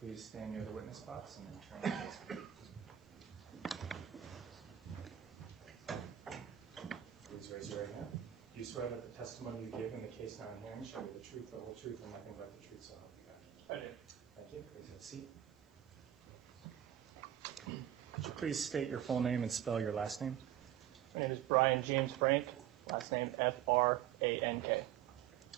Please stand near the witness box and then turn your face. Please raise your right hand. Do you swear that the testimony you give in the case now in hearing shall be the truth, the whole truth, and nothing but the truth, so help you God? I do. Thank you. Please have a seat. Could you please state your full name and spell your last name? My name is Brian James Frank, last name F-R-A-N-K.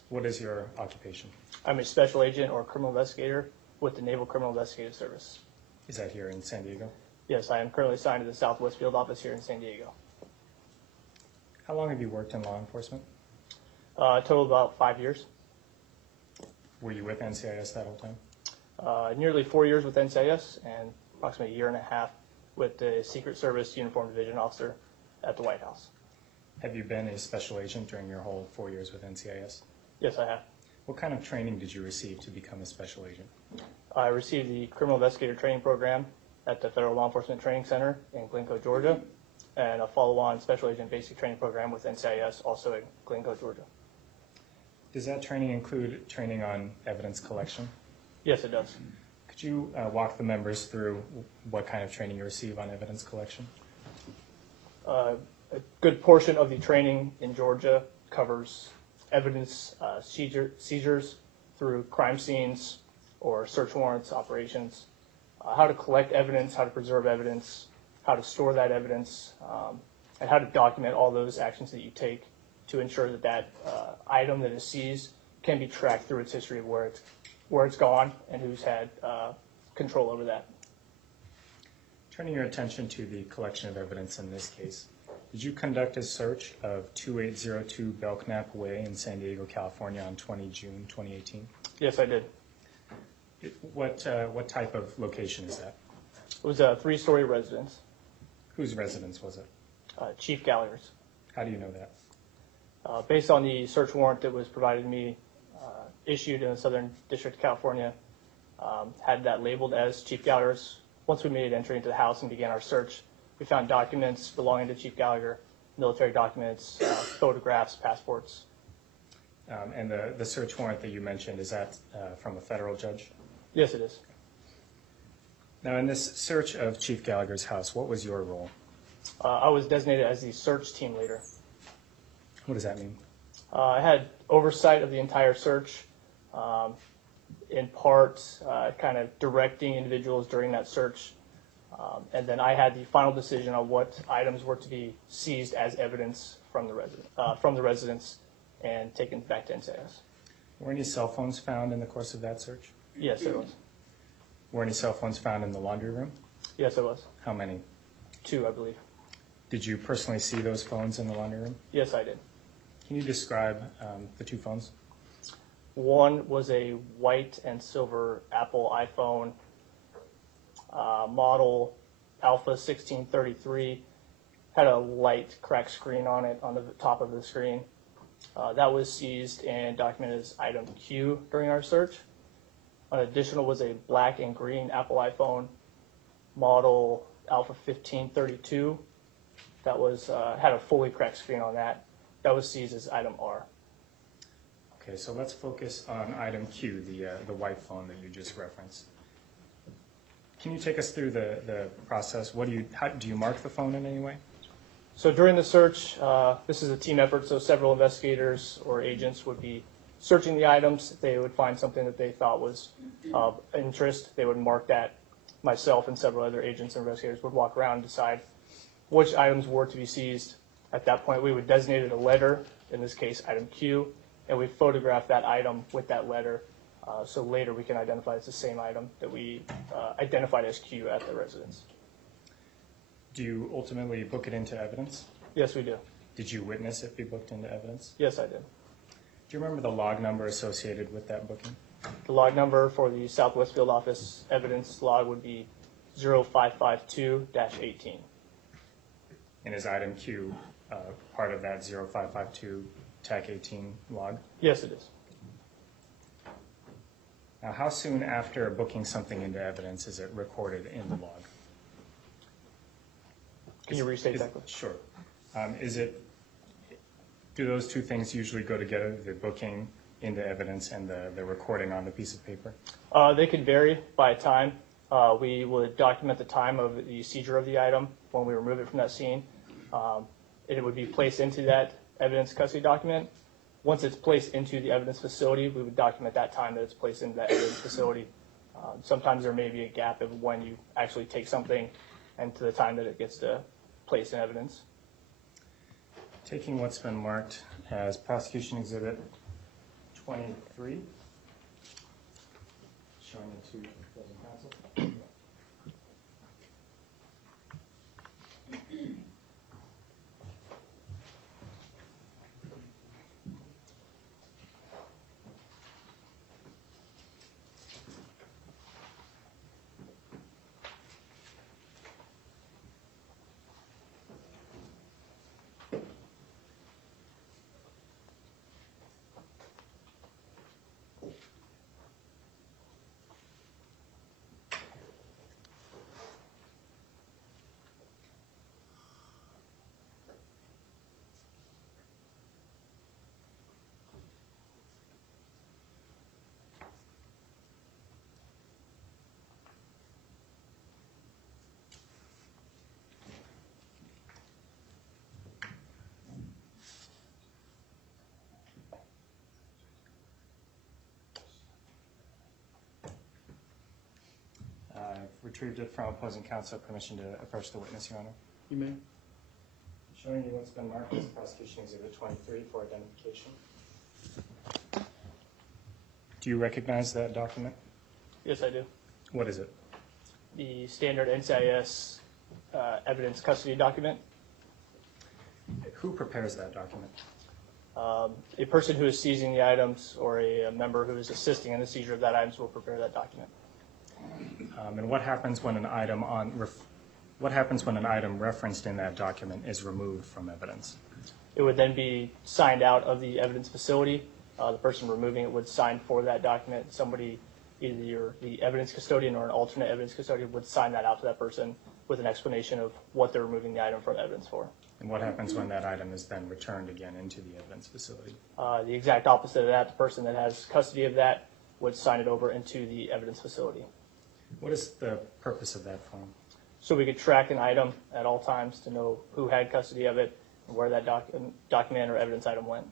What is your occupation? I'm a special agent or criminal investigator with the Naval Criminal Investigative Service. Is that here in San Diego? Yes, I am currently assigned to the Southwest Field Office here in San Diego. How long have you worked in law enforcement? Total about 5 years. Were you with NCIS that whole time? Nearly 4 years with NCIS and approximately a year and a half with the Secret Service Uniform Division Officer at the White House. Have you been a special agent during your whole 4 years with NCIS? Yes, I have. What kind of training did you receive to become a special agent? I received the Criminal Investigator Training Program at the Federal Law Enforcement Training Center in Glencoe, Georgia, and a follow-on Special Agent Basic Training Program with NCIS also in Glencoe, Georgia. Does that training include training on evidence collection? Yes, it does. Could you walk the members through what kind of training you receive on evidence collection? A good portion of the training in Georgia covers evidence seizures through crime scenes or search warrants operations, how to collect evidence, how to preserve evidence, how to store that evidence, and how to document all those actions that you take to ensure that that item that is seized can be tracked through its history of where it's gone and who's had control over that. Turning your attention to the collection of evidence in this case, did you conduct a search of 2802 Belknap Way in San Diego, California on 20 June 2018? Yes, I did. What type of location is that? It was a 3-story residence. Whose residence was it? Chief Gallagher's. How do you know that? Based on the search warrant that was provided to me, issued in the Southern District of California, had that labeled as Chief Gallagher's. Once we made entry into the house and began our search, we found documents belonging to Chief Gallagher, military documents, photographs, passports. And the search warrant that you mentioned, is that from a federal judge? Yes, it is. Now, in this search of Chief Gallagher's house, what was your role? I was designated as the search team leader. What does that mean? I had oversight of the entire search, in part kind of directing individuals during that search, and then I had the final decision on what items were to be seized as evidence from the residence and taken back to NCIS. Were any cell phones found in the course of that search? Yes, there was. Were any cell phones found in the laundry room? Yes, there was. How many? 2, I believe. Did you personally see those phones in the laundry room? Yes, I did. Can you describe the 2 phones? One was a white and silver Apple iPhone model Alpha 1633. Had a light cracked screen on it on the top of the screen. That was seized and documented as item Q during our search. An additional was a black and green Apple iPhone model Alpha 1532. That was had a fully cracked screen on that. That was seized as item R. Okay, so let's focus on item Q, the white phone that you just referenced. Can you take us through the process? How do you mark the phone in any way? So during the search, this is a team effort, so several investigators or agents would be searching the items. If they would find something that they thought was of interest, they would mark that. Myself and several other agents and investigators would walk around and decide which items were to be seized. At that point, we would designate a letter, in this case, item Q, and we photograph that item with that letter, so later we can identify it's the same item that we identified as Q at the residence. Do you ultimately book it into evidence? Yes, we do. Did you witness it be booked into evidence? Yes, I did. Do you remember the log number associated with that booking? The log number for the Southwest Field Office evidence log would be 0552-18. And is item Q part of that 0552 TAC 18 log? Yes, it is. Now, how soon after booking something into evidence is it recorded in the log? Can you restate that question? Sure. Do those 2 things usually go together, the booking into evidence and the recording on the piece of paper? They could vary by time. We would document the time of the seizure of the item when we remove it from that scene. It would be placed into that evidence custody document. Once it's placed into the evidence facility, we would document that time that it's placed into that evidence facility. Sometimes there may be a gap of when you actually take something and to the time that it gets to place in evidence. Taking what's been marked as prosecution exhibit 23, showing it to opposing counsel. I've retrieved it from opposing counsel. Permission to approach the witness, Your Honor. You may. Showing you what's been marked as prosecution exhibit 23 for identification. Do you recognize that document? Yes, I do. What is it? The standard NCIS evidence custody document. Who prepares that document? A person who is seizing the items or a member who is assisting in the seizure of that items will prepare that document. And what happens when an item referenced in that document is removed from evidence? It would then be signed out of the evidence facility. The person removing it would sign for that document. Somebody, either the evidence custodian or an alternate evidence custodian, would sign that out to that person with an explanation of what they're removing the item from evidence for. And what happens when that item is then returned again into the evidence facility? The exact opposite of that, the person that has custody of that would sign it over into the evidence facility. What is the purpose of that form? So we could track an item at all times to know who had custody of it and where that document or evidence item went.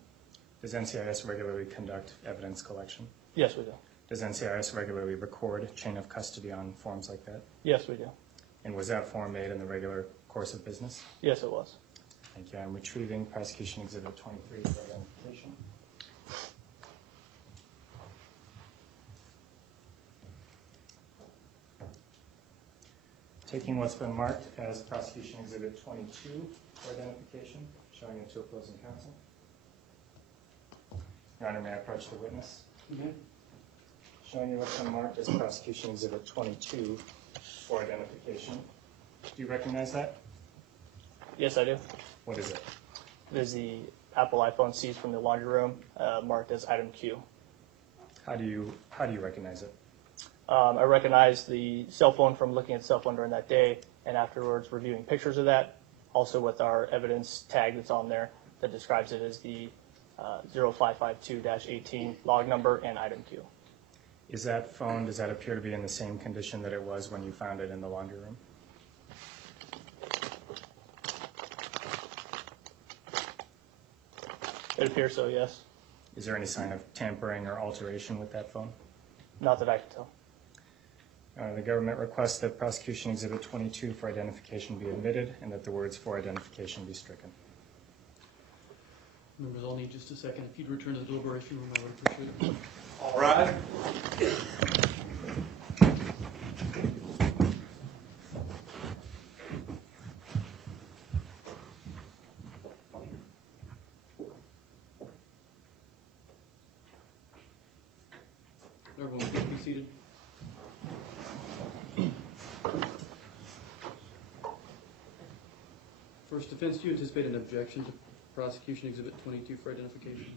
Does NCIS regularly conduct evidence collection? Yes, we do. Does NCIS regularly record chain of custody on forms like that? Yes, we do. And was that form made in the regular course of business? Yes, it was. Thank you. I'm retrieving prosecution exhibit 23 for identification. Taking what's been marked as prosecution exhibit 22 for identification, showing it to opposing counsel. Your Honor, may I approach the witness? Okay. Showing you what's been marked as prosecution exhibit 22 for identification. Do you recognize that? Yes, I do. What is it? It is the Apple iPhone seized from the laundry room, marked as item Q. How do you recognize it? I recognize the cell phone from looking at the cell phone during that day and afterwards reviewing pictures of that, also with our evidence tag that's on there that describes it as the 0552-18 log number and item Q. Is that phone, does that appear to be in the same condition that it was when you found it in the laundry room? It appears so, yes. Is there any sign of tampering or alteration with that phone? Not that I can tell. The government requests that prosecution exhibit 22 for identification be admitted and that the words for identification be stricken. Members, I'll need just a second. If you'd return to the deliberation room, I would appreciate it. All right. Everyone, please be seated. First defense, do you anticipate an objection to prosecution exhibit 22 for identification?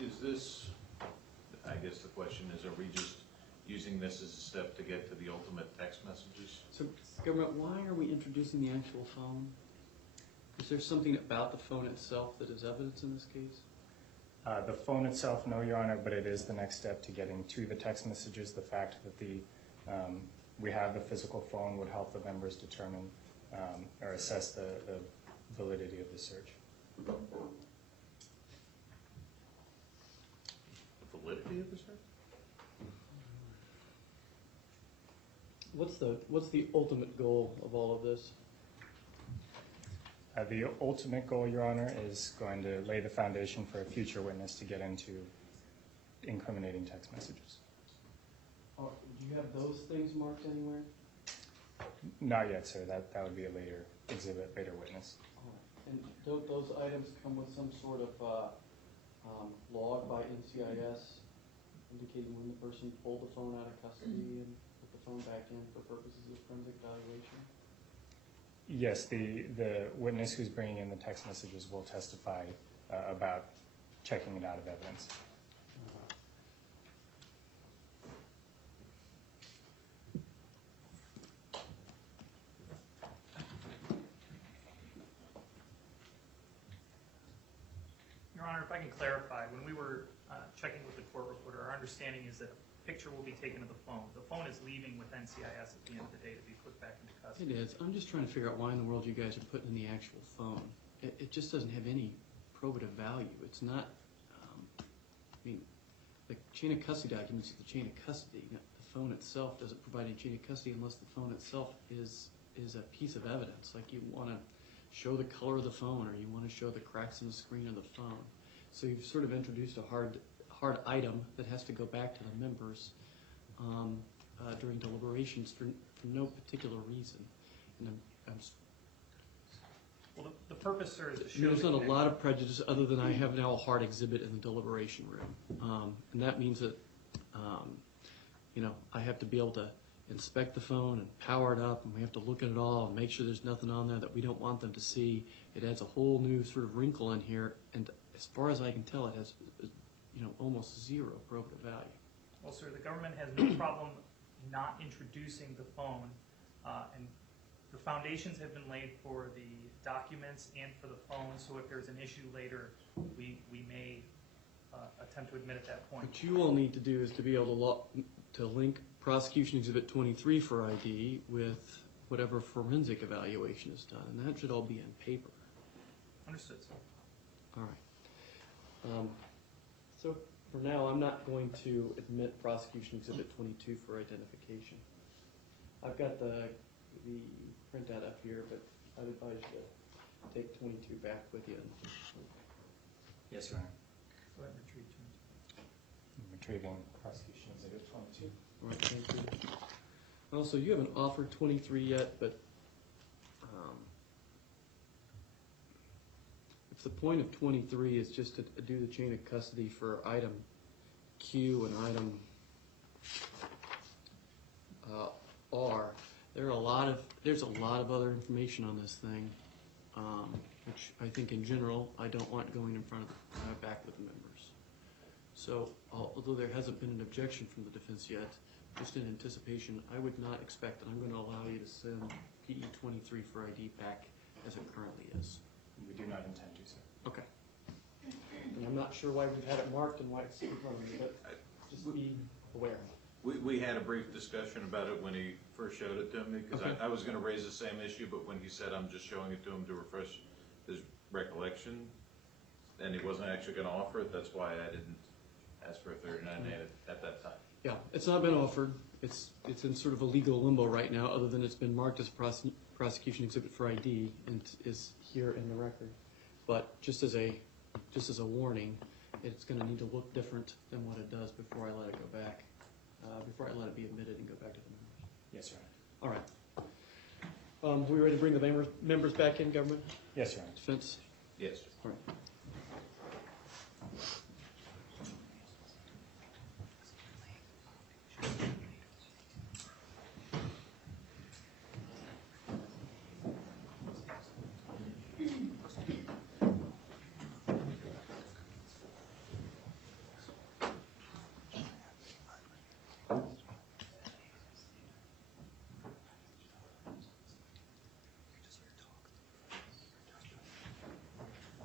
Is this, I guess the question is, are we just using this as a step to get to the ultimate text messages? So, government, why are we introducing the actual phone? Is there something about the phone itself that is evidence in this case? The phone itself, no, Your Honor, but it is the next step to getting to the text messages. The fact that we have the physical phone would help the members determine or assess the validity of the search. The validity of the search? What's the ultimate goal of all of this? The ultimate goal, Your Honor, is going to lay the foundation for a future witness to get into incriminating text messages. Do you have those things marked anywhere? Not yet, sir. That would be a later exhibit, later witness. And don't those items come with some sort of log by NCIS indicating when the person pulled the phone out of custody and put the phone back in for purposes of forensic evaluation? Yes, the witness who's bringing in the text messages will testify about checking it out of evidence. Your Honor, if I can clarify, when we were checking with the court reporter, our understanding is that a picture will be taken of the phone. The phone is leaving with NCIS at the end of the day to be put back into custody. It is. I'm just trying to figure out why in the world you guys are putting in the actual phone. It just doesn't have any probative value. It's not, I mean, the chain of custody documents is the chain of custody. The phone itself doesn't provide any chain of custody unless the phone itself is a piece of evidence. Like you want to show the color of the phone or you want to show the cracks in the screen of the phone. So you've sort of introduced a hard item that has to go back to the members during deliberations for no particular reason. And Well, the purpose, sir, is to show there's the not a connection. lot of prejudice other than I have now a hard exhibit in the deliberation room. And that means that, I have to be able to inspect the phone and power it up, and we have to look at it all and make sure there's nothing on there that we don't want them to see. It adds a whole new sort of wrinkle in here, and as far as I can tell, it has, almost zero probative value. Well, sir, the government has no problem not introducing the phone, and the foundations have been laid for the documents and for the phone, so if there's an issue later, we may attempt to admit at that point. What you all need to do is to be able to link prosecution exhibit 23 for ID with whatever forensic evaluation is done, and that should all be in paper. Understood, sir. All right. So for now, I'm not going to admit prosecution exhibit 22 for identification. I've got the printout up here, but I'd advise you to take 22 back with you. Yes, Your Honor. Go ahead and retrieve 22. Retrieving prosecution exhibit 22. All right, thank you. Also, you haven't offered 23 yet, but if the point of 23 is just to do the chain of custody for item Q and item R, there's a lot of other information on this thing, which I think in general I don't want going in front of back with the members. So although there hasn't been an objection from the defense yet, just in anticipation, I would not expect that I'm going to allow you to send PE 23 for ID back as it currently is. We do not intend to, sir. Okay. And I'm not sure why we've had it marked and why it's in front of me, but just be aware. We had a brief discussion about it when he first showed it to me, because Okay. I was going to raise the same issue, but when he said I'm just showing it to him to refresh his recollection, and he wasn't actually going to offer it, that's why I didn't ask for a 39A at that time. Yeah, it's not been offered. It's in sort of a legal limbo right now, other than it's been marked as prosecution exhibit for ID and is here in the record. But just as a warning, it's going to need to look different than what it does before I let it go back, before I let it be admitted and go back to the members. Yes, Your Honor. All right. We ready to bring the members back in, government? Yes, Your Honor. Defense? Yes. All right.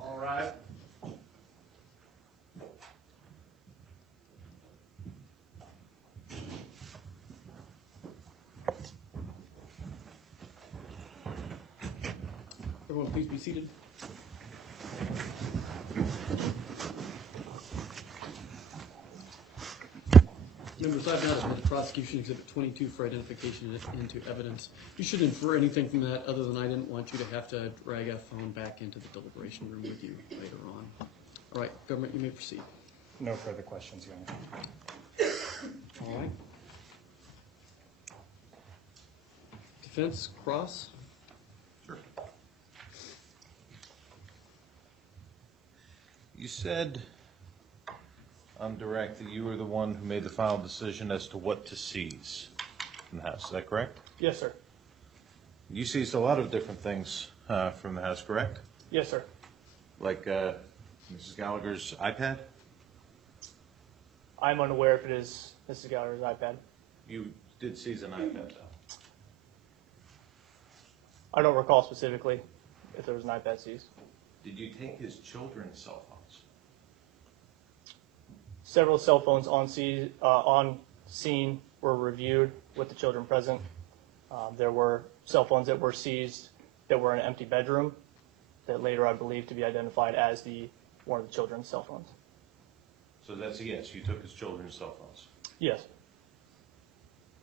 All right. Everyone, please be seated. Members, I've not submitted prosecution exhibit 22 for identification into evidence. You should infer anything from that other than I didn't want you to have to drag a phone back into the deliberation room with you later on. All right, government, you may proceed. No further questions, Your Honor. All right. Defense, cross. Sure. You said on direct that you were the one who made the final decision as to what to seize from the house. Is that correct? Yes, sir. You seized a lot of different things from the house, correct? Yes, sir. Like Mrs. Gallagher's iPad? I'm unaware if it is Mrs. Gallagher's iPad. You did seize an iPad, though. I don't recall specifically if there was an iPad seized. Did you take his children's cell phones? Several cell phones on scene were reviewed with the children present. There were cell phones that were seized that were in an empty bedroom that later I believe to be identified as one of the children's cell phones. So that's a yes, you took his children's cell phones. Yes.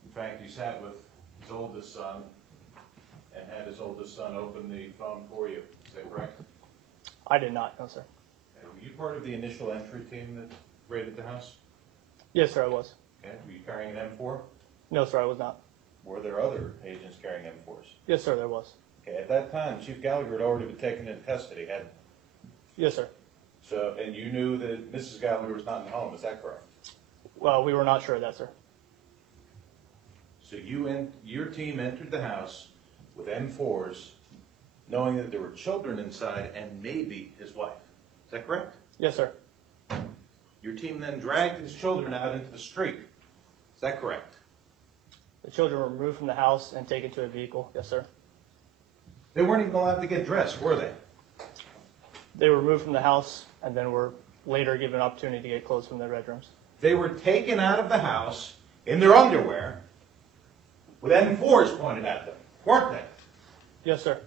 In fact, you sat with his oldest son and had his oldest son open the phone for you. Is that correct? I did not, no, sir. And were you part of the initial entry team that raided the house? Yes, sir, I was. Okay. Were you carrying an M4? No, sir, I was not. Were there other agents carrying M4s? Yes, sir, there was. Okay. At that time, Chief Gallagher had already been taken into custody, hadn't he? Yes, sir. So, and you knew that Mrs. Gallagher was not in the home. Is that correct? Well, we were not sure of that, sir. So your team entered the house with M4s, knowing that there were children inside and maybe his wife. Is that correct? Yes, sir. Your team then dragged his children out into the street. Is that correct? The children were removed from the house and taken to a vehicle. Yes, sir. They weren't even allowed to get dressed, were they? They were removed from the house and then were later given an opportunity to get clothes from their bedrooms. They were taken out of the house in their underwear with M4s pointed at them, weren't they? Yes, sir.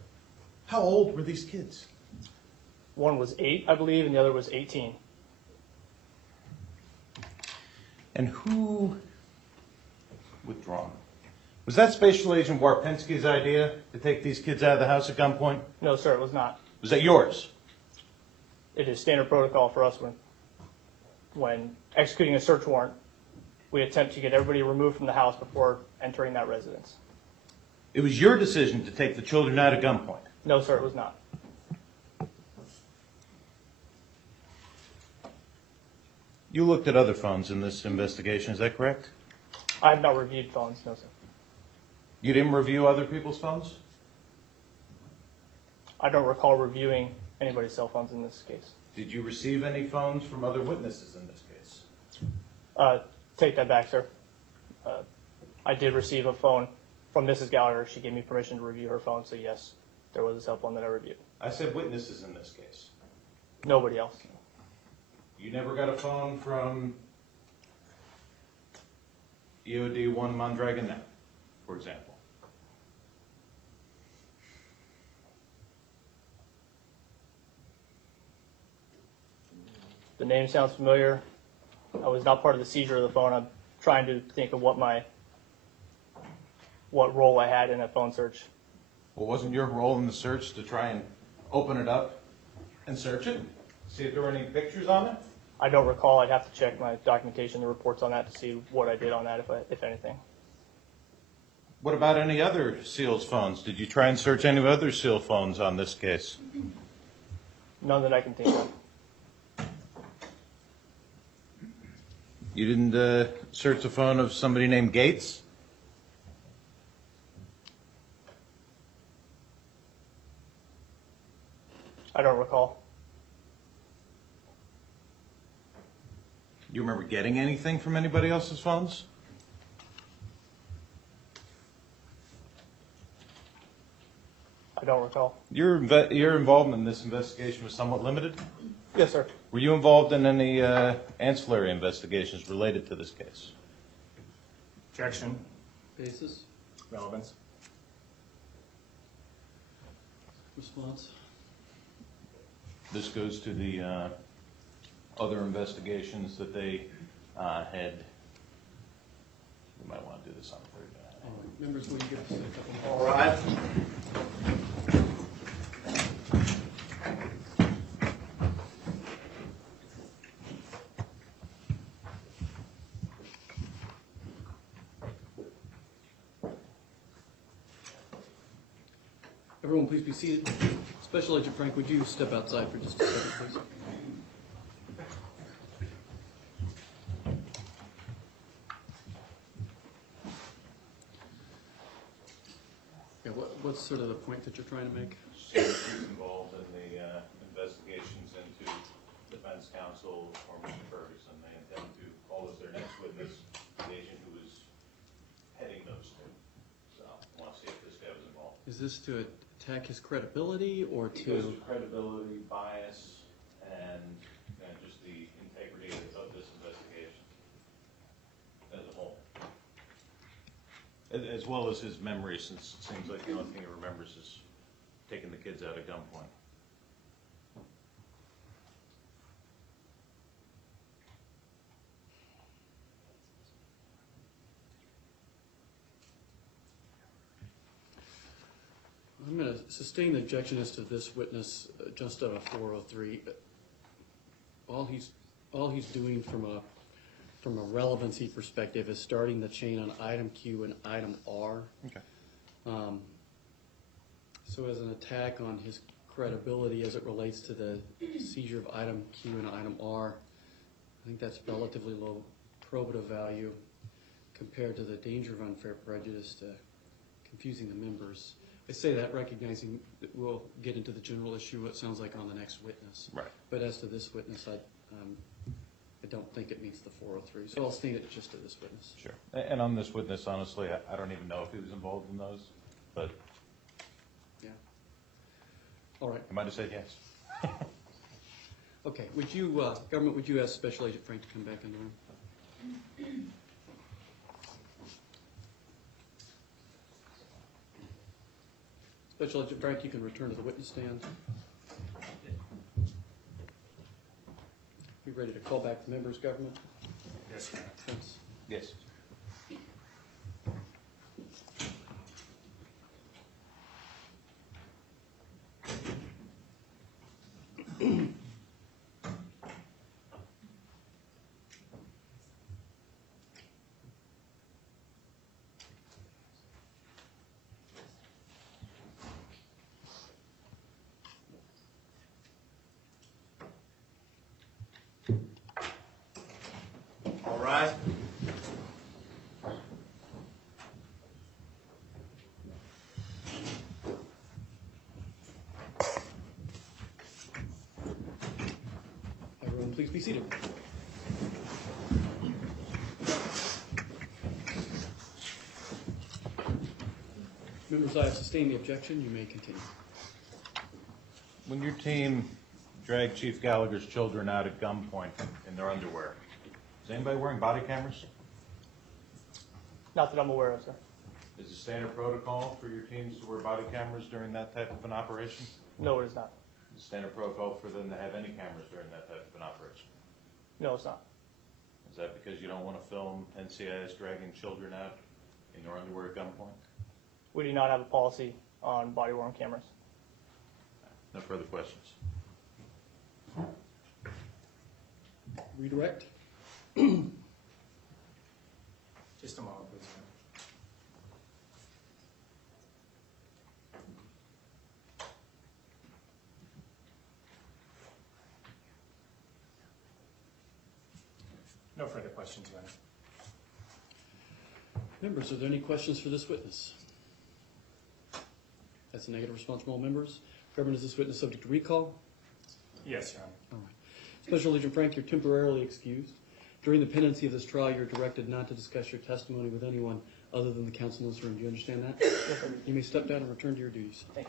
How old were these kids? One was 8, I believe, and the other was 18. And who withdrawn? Was that Special Agent Warpinski's idea to take these kids out of the house at gunpoint? No, sir, it was not. Was that yours? It is standard protocol for us when executing a search warrant, we attempt to get everybody removed from the house before entering that residence. It was your decision to take the children out at gunpoint. No, sir, it was not. You looked at other phones in this investigation, is that correct? I have not reviewed phones, no, sir. You didn't review other people's phones? I don't recall reviewing anybody's cell phones in this case. Did you receive any phones from other witnesses in this case? Take that back, sir. I did receive a phone from Mrs. Gallagher. She gave me permission to review her phone, so yes, there was a cell phone that I reviewed. I said witnesses in this case. Nobody else. You never got a phone from EOD 1 Mondragon Net, for example? The name sounds familiar. I was not part of the seizure of the phone. I'm trying to think of what role I had in a phone search. Well, wasn't your role in the search to try and open it up and search it? See if there were any pictures on it? I don't recall. I'd have to check my documentation, the reports on that to see what I did on that, if anything. What about any other SEALs phones? Did you try and search any other SEAL phones on this case? None that I can think of. You didn't search the phone of somebody named Gates? I don't recall. You remember getting anything from anybody else's phones? I don't recall. Your involvement in this investigation was somewhat limited. Yes, sir. Were you involved in any ancillary investigations related to this case? Objection. Basis? Relevance. response? This goes to the other investigations that they had. We might want to do this on the third day. All right. Members, will you give us a couple more? All right. Everyone, please be seated. Special Agent Frank, would you step outside for just a second, please? Yeah, what's sort of the point that you're trying to make? She's involved in the investigations into defense counsel or Mr. Ferguson. They intend to call as their next witness the agent who was heading those two. So I want to see if this guy was involved. Is this to attack his credibility or It goes to? to credibility, bias, and just the integrity of this investigation as a whole. As well as his memory, since it seems like the only thing he remembers is taking the kids out at gunpoint. I'm going to sustain the objection as to this witness just on a 403. All he's doing from a relevancy perspective is starting the chain on item Q and item R. Okay. So as an attack on his credibility as it relates to the seizure of item Q and item R, I think that's relatively low probative value compared to the danger of unfair prejudice to confusing the members. I say that recognizing that we'll get into the general issue, it sounds like, on the next witness. Right. But as to this witness, I don't think it meets the 403. So I'll state it just to this witness. Sure. And on this witness, honestly, I don't even know if he was involved in those, but Yeah. All right. he might have said yes. Okay. Would you, government, would you ask Special Agent Frank to come back in the room? Special Agent Frank, you can return to the witness stand. You ready to call back the members, government? Yes, Your Honor. Thanks. Yes. All right. Everyone, please be seated. Members, I have sustained the objection. You may continue. When your team dragged Chief Gallagher's children out at gunpoint in their underwear, is anybody wearing body cameras? Not that I'm aware of, sir. Is it standard protocol for your teams to wear body cameras during that type of an operation? No, it is not. Is it standard protocol for them to have any cameras during that type of an operation? No, it's not. Is that because you don't want to film NCIS dragging children out in their underwear at gunpoint? We do not have a policy on body-worn cameras. No further questions. Redirect. Just a moment, please, Your Honor. No further questions, Your Honor. Members, are there any questions for this witness? That's a negative response from all members. Government, is this witness subject to recall? Yes, Your Honor. All right. Special Agent Frank, you're temporarily excused. During the pendency of this trial, you're directed not to discuss your testimony with anyone other than the counsel in this room. Do you understand that? Yes, sir. You may step down and return to your duties.